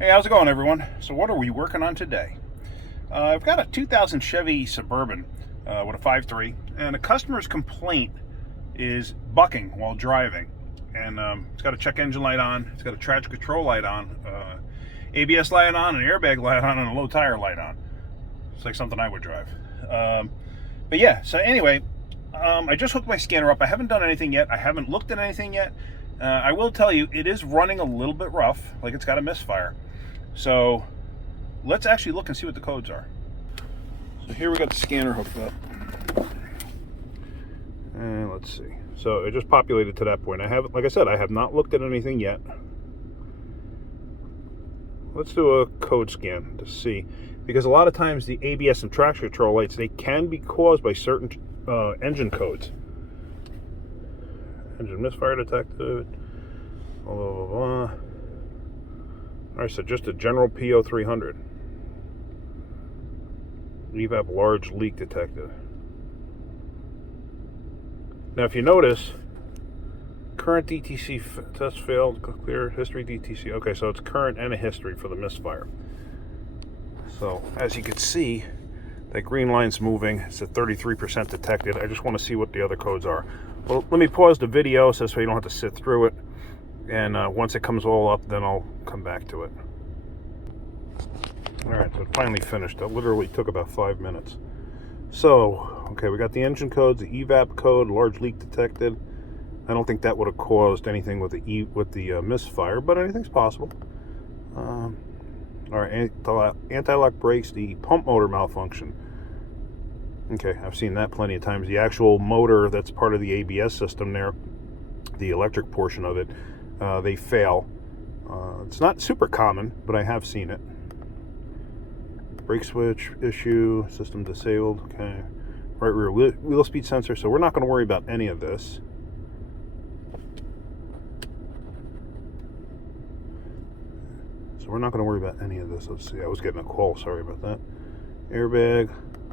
Hey, how's it going, everyone? So what are we working on today? I've got a 2000 Chevy Suburban with a 5.3, and a customer's complaint is bucking while driving. And it's got a check engine light on, it's got a traction control light on, ABS light on, an airbag light on, and a low tire light on. It's like something I would drive. But yeah, so anyway, I just hooked my scanner up. I haven't done anything yet. I haven't looked at anything yet. I will tell you, it is running a little bit rough, like it's got a misfire. So let's actually look and see what the codes are. So here we got the scanner hooked up. And let's see. So it just populated to that point. I have, like I said, I have not looked at anything yet. Let's do a code scan to see. Because a lot of times the ABS and traction control lights, they can be caused by certain engine codes. Engine misfire detected. Blah, blah, blah, blah. Alright, so just a general PO300. Evap large leak detected. Now if you notice, current DTC test failed, clear history DTC. Okay, so it's current and a history for the misfire. So as you can see, that green line's moving. It's at 33% detected. I just want to see what the other codes are. Well, let me pause the video so this way you don't have to sit through it. And once it comes all up, then I'll come back to it. Alright, so it finally finished. That literally took about 5 minutes. So, okay, we got the engine codes, the evap code, large leak detected. I don't think that would have caused anything with the misfire, but anything's possible. Alright, anti-lock brakes, the pump motor malfunction. Okay, I've seen that plenty of times. The actual motor that's part of the ABS system there, the electric portion of it, they fail. It's not super common, but I have seen it. Brake switch issue, system disabled. Okay. Right rear wheel speed sensor. So we're not going to worry about any of this. So we're not going to worry about any of this. Let's see. I was getting a call. Sorry about that. Airbag,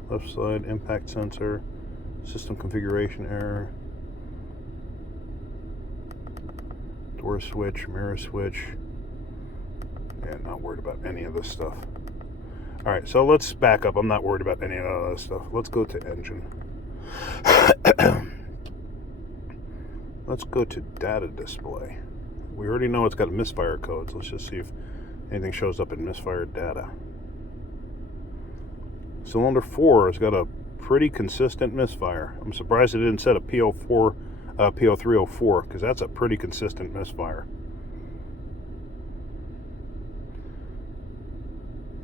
left side, impact sensor, system configuration error. Door switch, mirror switch. Yeah, not worried about any of this stuff. Alright, so let's back up. I'm not worried about any of this stuff. Let's go to engine. Let's go to data display. We already know it's got misfire codes. Let's just see if anything shows up in misfire data. Cylinder 4 has got a pretty consistent misfire. I'm surprised it didn't set a PO304, because that's a pretty consistent misfire.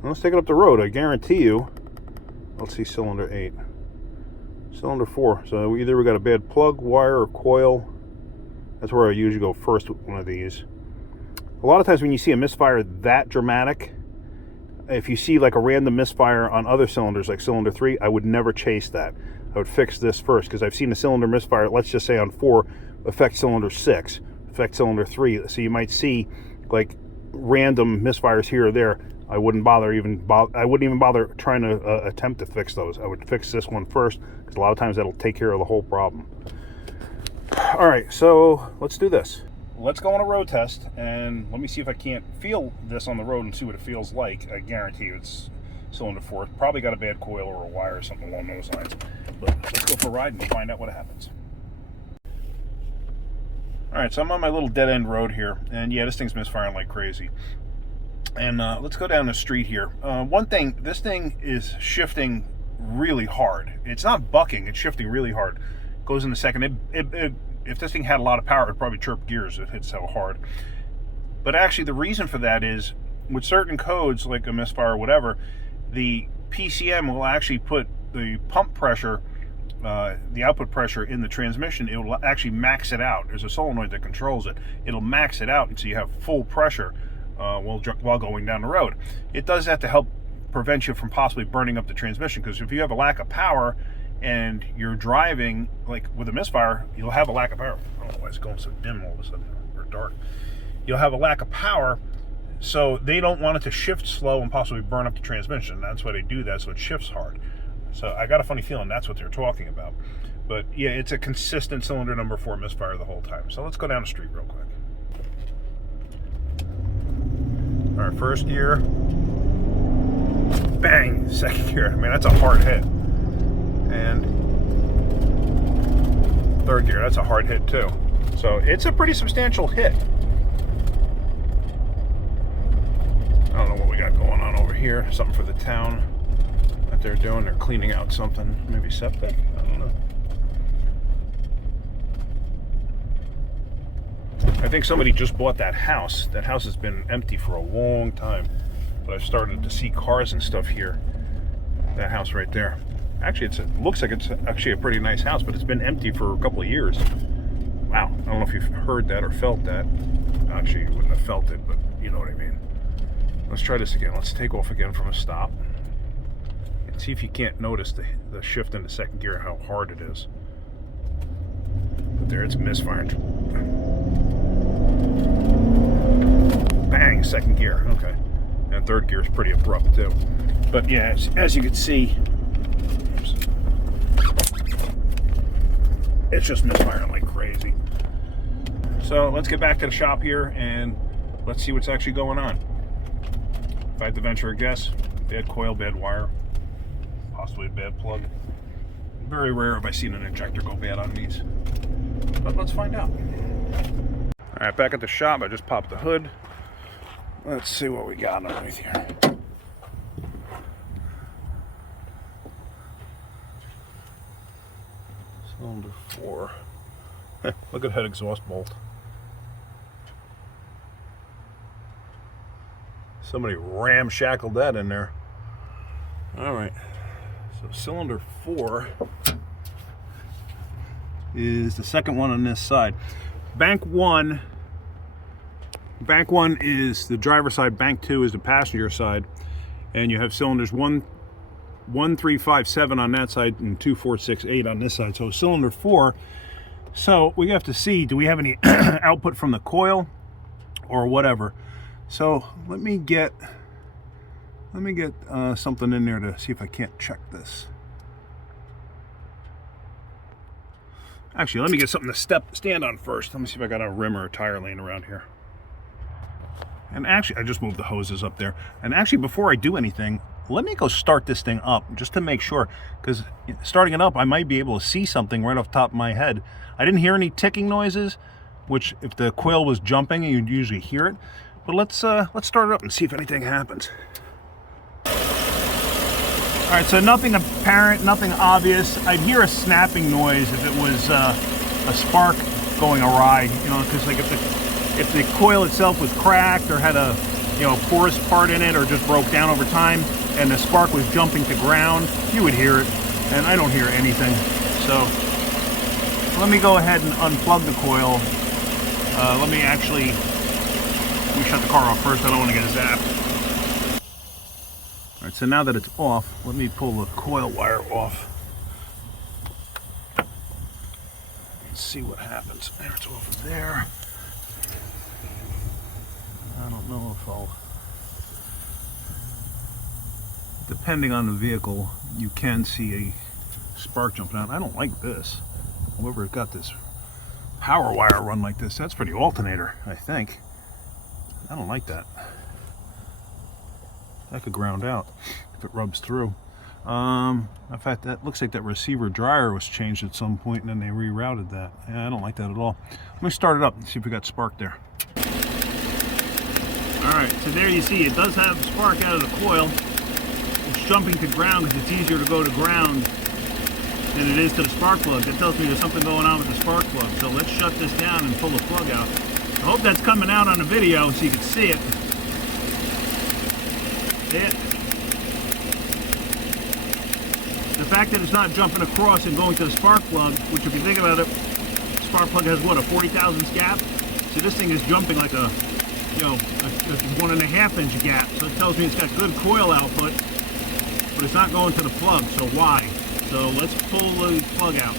Let's take it up the road. I guarantee you. Let's see, cylinder 8. Cylinder 4. So either we got a bad plug, wire, or coil. That's where I usually go first with one of these. A lot of times when you see a misfire that dramatic, if you see like a random misfire on other cylinders like cylinder 3, I would never chase that. I would fix this first, because I've seen a cylinder misfire, let's just say on 4, affect cylinder 6, affect cylinder 3. So you might see like random misfires here or there. I wouldn't even bother trying to attempt to fix those. I would fix this one first, because a lot of times that'll take care of the whole problem. All right, so let's do this. Let's go on a road test, and let me see if I can't feel this on the road and see what it feels like. I guarantee you it's cylinder 4. It's probably got a bad coil or a wire or something along those lines. But let's go for a ride and find out what happens. All right, so I'm on my little dead-end road here, and yeah, this thing's misfiring like crazy. And let's go down the street here. One thing, this thing is shifting really hard. It's not bucking, it's shifting really hard. Goes in a second. If this thing had a lot of power, it'd probably chirp gears. It hits so hard. But actually, the reason for that is, with certain codes, like a misfire or whatever, the PCM will actually put the pump pressure, the output pressure in the transmission. It will actually max it out. There's a solenoid that controls it. It'll max it out, and so you have full pressure while going down the road. It does that to help prevent you from possibly burning up the transmission, because if you have a lack of power and you're driving like with a misfire, you'll have a lack of power. I don't know why it's going so dim all of a sudden, or dark. You'll have a lack of power, so they don't want it to shift slow and possibly burn up the transmission. That's why they do that, so it shifts hard. So I got a funny feeling that's what they're talking about. But yeah, it's a consistent cylinder number 4 misfire the whole time. So let's go down the street real quick. All right, first gear. Bang, second gear. I mean, that's a hard hit. And third gear, that's a hard hit too. So it's a pretty substantial hit. I don't know what we got going on over here. Something for the town that they're doing. They're cleaning out something, maybe septic. I don't know. I think somebody just bought that house. That house has been empty for a long time. But I've started to see cars and stuff here. That house right there. Actually, it looks like it's actually a pretty nice house, but it's been empty for a couple of years. Wow. I don't know if you've heard that or felt that. Actually, you wouldn't have felt it, but you know what I mean. Let's try this again. Let's take off again from a stop. And see if you can't notice the shift into second gear, how hard it is. But there, it's misfiring. Bang, second gear. Okay. And third gear is pretty abrupt too. But yeah, as you can see, it's just misfiring like crazy. So let's get back to the shop here and let's see what's actually going on. If I had to venture a guess, bad coil, bad wire, possibly a bad plug. Very rare have I seen an injector go bad on these. But let's find out. All right, back at the shop, I just popped the hood. Let's see what we got underneath here. Cylinder 4. Look at head exhaust bolt. Somebody ramshackled that in there. All right. So cylinder 4 is the second one on this side. Bank 1 is the driver's side, bank 2 is the passenger side, and you have cylinders 1, 3, 5, 7 on that side and 2, 4, 6, 8 on this side. So cylinder 4. So we have to see, do we have any output from the coil or whatever? So let me get something in there to see if I can't check this. Actually, let me get something to stand on first. Let me see if I got a rim or a tire laying around here. And actually, I just moved the hoses up there. And actually, before I do anything, let me go start this thing up just to make sure, because starting it up, I might be able to see something right off the top of my head. I didn't hear any ticking noises, which if the coil was jumping, you'd usually hear it. But let's start it up and see if anything happens. All right, so nothing apparent, nothing obvious. I'd hear a snapping noise if it was a spark going awry, you know, because like if the coil itself was cracked or had a porous part in it or just broke down over time and the spark was jumping to ground, you would hear it, and I don't hear anything. So let me go ahead and unplug the coil. Let me shut the car off first. I don't want to get zapped. All right, so now that it's off, let me pull the coil wire off. Let's see what happens. There, it's off of there. I don't know if I'll... Depending on the vehicle, you can see a spark jumping out. I don't like this. Whoever got this power wire run like this, that's for the alternator, I think. I don't like that. That could ground out if it rubs through. In fact, that looks like that receiver dryer was changed at some point and then they rerouted that. Yeah, I don't like that at all. Let me start it up and see if we got spark there. Alright, so there you see it does have spark out of the coil. It's jumping to ground because it's easier to go to ground than it is to the spark plug. That tells me there's something going on with the spark plug. So let's shut this down and pull the plug out. I hope that's coming out on the video so you can see it. The fact that it's not jumping across and going to the spark plug, which if you think about it, spark plug has what, a 40 thousandths gap? So this thing is jumping like a 1.5 inch gap. So it tells me it's got good coil output, but it's not going to the plug. So why? So let's pull the plug out.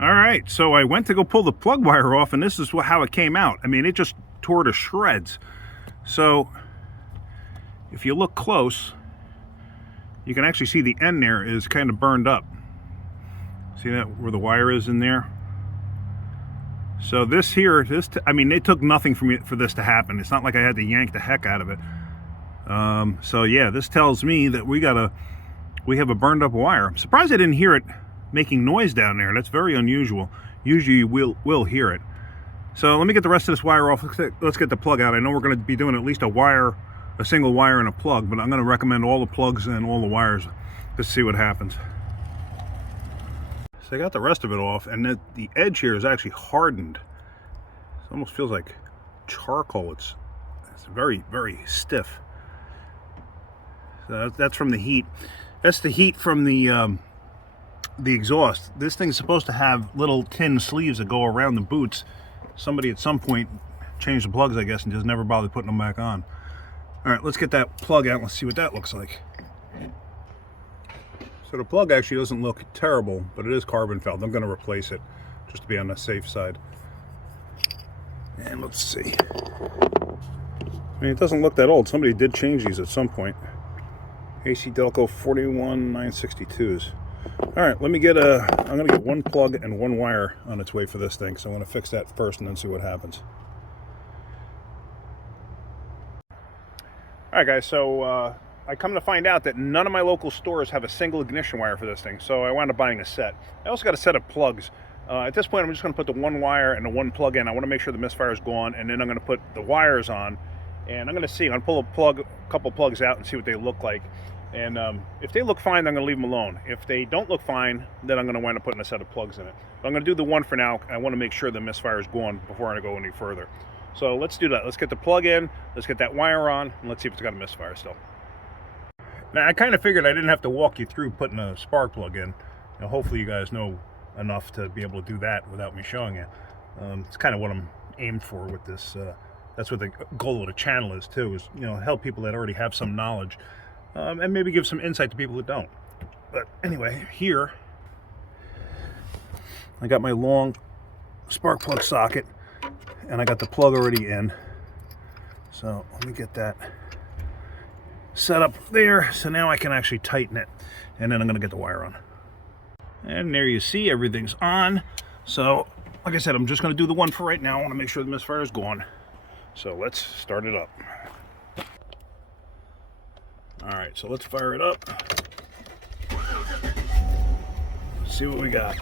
All right, so I went to go pull the plug wire off, and this is how it came out. I mean, it just tore to shreds. So if you look close, you can actually see the end there is kind of burned up. See that where the wire is in there? So this here, I mean, it took nothing for me for this to happen. It's not like I had to yank the heck out of it. So yeah, this tells me that we have a burned up wire. I'm surprised I didn't hear it making noise down there. That's very unusual. Usually you will hear it. So let me get the rest of this wire off. Let's get the plug out. I know we're going to be doing at least a single wire and a plug, but I'm going to recommend all the plugs and all the wires to see what happens. So I got the rest of it off, and the edge here is actually hardened. It almost feels like charcoal. It's very, very stiff. So that's from the heat. That's the heat from the exhaust. This thing's supposed to have little tin sleeves that go around the boots. Somebody at some point changed the plugs, I guess, and just never bothered putting them back on. All right, let's get that plug out and let's see what that looks like. So the plug actually doesn't look terrible, but it is carbon felt. I'm going to replace it just to be on the safe side. And let's see. I mean, it doesn't look that old. Somebody did change these at some point. AC Delco 41962s. All right, I'm going to get one plug and one wire on its way for this thing. So I'm going to fix that first and then see what happens. All right, guys, so I come to find out that none of my local stores have a single ignition wire for this thing, so I wound up buying a set. I also got a set of plugs. At this point, I'm just going to put the one wire and the one plug in. I want to make sure the misfire is gone, and then I'm going to put the wires on, and I'm going to see. I'm going to pull a couple plugs out and see what they look like. And if they look fine, I'm going to leave them alone. If they don't look fine, then I'm going to wind up putting a set of plugs in it. But I'm going to do the one for now. I want to make sure the misfire is gone before I go any further. So let's do that. Let's get the plug in, let's get that wire on, and let's see if it's got a misfire still. Now, I kind of figured I didn't have to walk you through putting a spark plug in. Hopefully you guys know enough to be able to do that without me showing you. It's kind of what I'm aimed for with this. That's what the goal of the channel is too, is help people that already have some knowledge, and maybe give some insight to people that don't. But anyway, here I got my long spark plug socket, and I got the plug already in. So let me get that set up there, so now I can actually tighten it, and then I'm going to get the wire on. And there you see, everything's on. So like I said, I'm just going to do the one for right now. I want to make sure the misfire is gone. So let's start it up. All right, so let's fire it up. See what we got.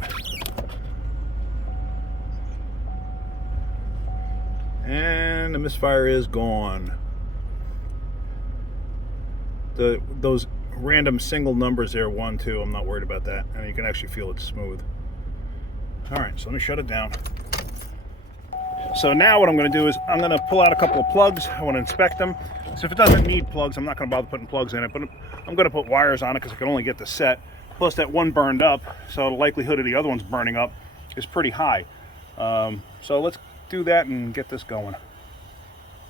And the misfire is gone. Those random single numbers there, 1, 2, I'm not worried about that. And you can actually feel it's smooth. All right, so let me shut it down. So now what I'm going to do is I'm going to pull out a couple of plugs. I want to inspect them. So if it doesn't need plugs, I'm not going to bother putting plugs in it, but I'm going to put wires on it because I can only get the set. Plus that one burned up, so the likelihood of the other one's burning up is pretty high. So let's do that and get this going.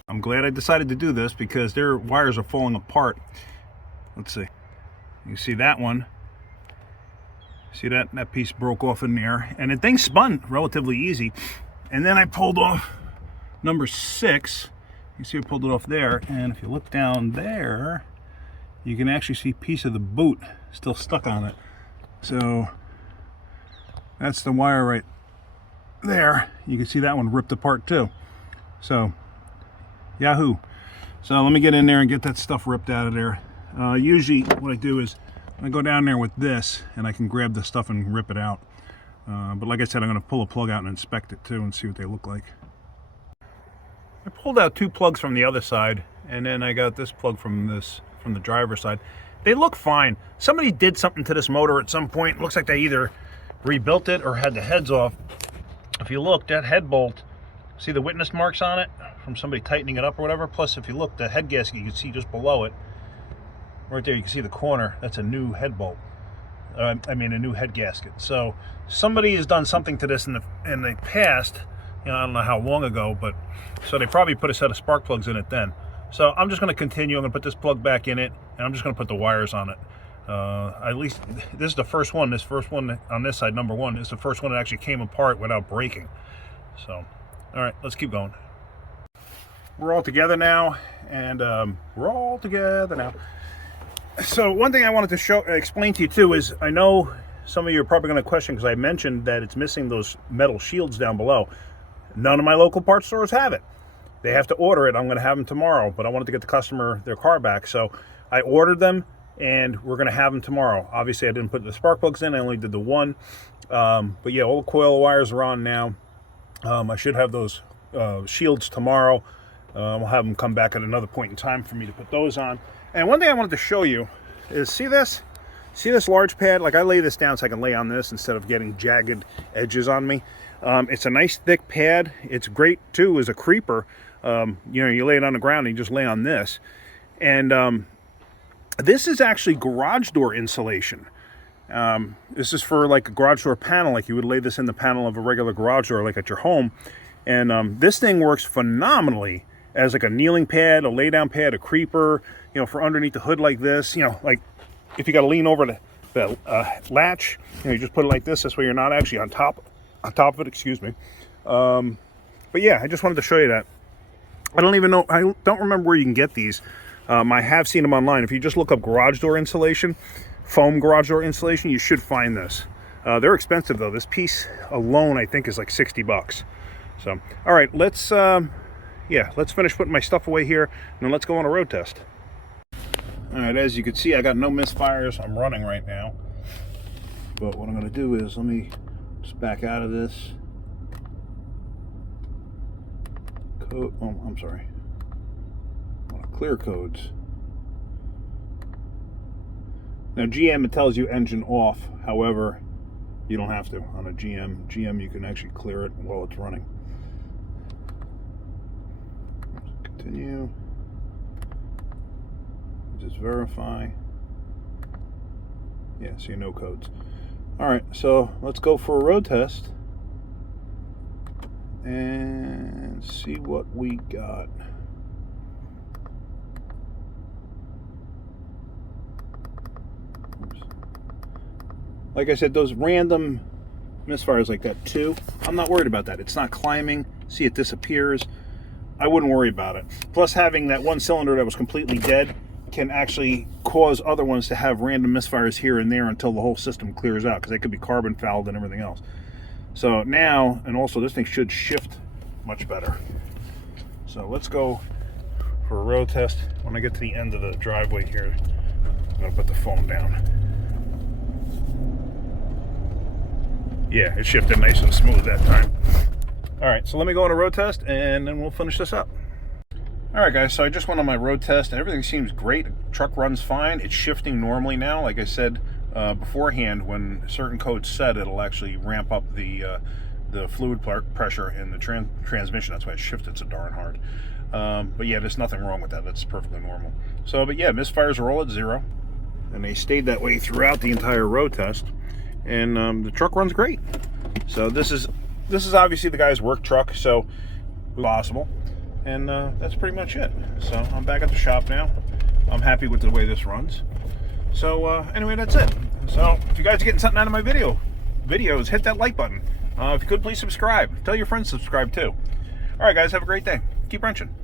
I'm glad I decided to do this because their wires are falling apart. Let's see. You see that one? See that piece broke off in there, and the thing spun relatively easy. And then I pulled off number 6. You see I pulled it off there, and if you look down there, you can actually see a piece of the boot still stuck on it. So that's the wire right there. You can see that one ripped apart too. So yahoo. So let me get in there and get that stuff ripped out of there. Usually what I do is I go down there with this and I can grab the stuff and rip it out. But like I said, I'm going to pull a plug out and inspect it too and see what they look like. I pulled out 2 plugs from the other side, and then I got this plug from the driver's side. They look fine. Somebody did something to this motor at some point. It looks like they either rebuilt it or had the heads off. If you look, that head bolt, see the witness marks on it from somebody tightening it up or whatever? Plus, if you look, the head gasket, you can see just below it, right there, you can see the corner. That's a new head bolt. I mean, a new head gasket. So somebody has done something to this in the past. I don't know how long ago, but so they probably put a set of spark plugs in it then. So I'm just going to continue. I'm going to put this plug back in it, and I'm just going to put the wires on it. At least this is the first one. This first one on this side, number 1, is the first one that actually came apart without breaking. So, all right, let's keep going. We're all together now, and So one thing I wanted to explain to you too is, I know some of you are probably going to question because I mentioned that it's missing those metal shields down below. None of my local parts stores have it. They have to order it. I'm going to have them tomorrow, but I wanted to get the customer their car back. So I ordered them, and we're going to have them tomorrow. Obviously, I didn't put the spark plugs in. I only did the one. But yeah, all the coil wires are on now. I should have those shields tomorrow. We'll have them come back at another point in time for me to put those on. And one thing I wanted to show you is, see this? See this large pad? Like, I lay this down so I can lay on this instead of getting jagged edges on me. It's a nice thick pad. It's great too as a creeper. You know, you lay it on the ground and you just lay on this. And this is actually garage door insulation. This is for like a garage door panel, like you would lay this in the panel of a regular garage door, like at your home. And this thing works phenomenally as like a kneeling pad, a lay down pad, a creeper, you know, for underneath the hood like this. You know, like if you got to lean over the latch, you know, you just put it like this. This way you're not actually on top of it, excuse me. But yeah, I just wanted to show you that. I don't even know, I don't remember where you can get these. I have seen them online. If you just look up garage door insulation, foam garage door insulation, you should find this. They're expensive though. This piece alone, I think, is like 60 bucks. So, all right, let's finish putting my stuff away here, and then let's go on a road test. All right, as you can see, I got no misfires. I'm running right now. But what I'm gonna do is, let me just back out of this. Oh, I'm sorry. I want to clear codes. Now GM, it tells you engine off. However, you don't have to on a GM. You can actually clear it while it's running. Continue. Just verify. Yeah, see no codes. All right, so let's go for a road test and see what we got. Oops. Like I said, those random misfires like that too, I'm not worried about that. It's not climbing. See, it disappears. I wouldn't worry about it. Plus, having that one cylinder that was completely dead can actually cause other ones to have random misfires here and there until the whole system clears out, because they could be carbon fouled and everything else. So now, and also this thing should shift much better. So let's go for a road test. When I get to the end of the driveway here, I'm gonna put the foam down. Yeah, it shifted nice and smooth that time. All right, so let me go on a road test and then we'll finish this up. All right, guys, so I just went on my road test and everything seems great. The truck runs fine. It's shifting normally now. Like I said beforehand, when certain codes set, it'll actually ramp up the fluid pressure in the transmission. That's why it shifted so darn hard. But yeah, there's nothing wrong with that. That's perfectly normal. So, but yeah, misfires are all at 0. And they stayed that way throughout the entire road test. And the truck runs great. So this is obviously the guy's work truck, so possible. And that's pretty much it. So I'm back at the shop now. I'm happy with the way this runs. So anyway, that's it. So if you guys are getting something out of my videos, hit that like button. If you could, please subscribe. Tell your friends to subscribe too. All right, guys, have a great day. Keep wrenching.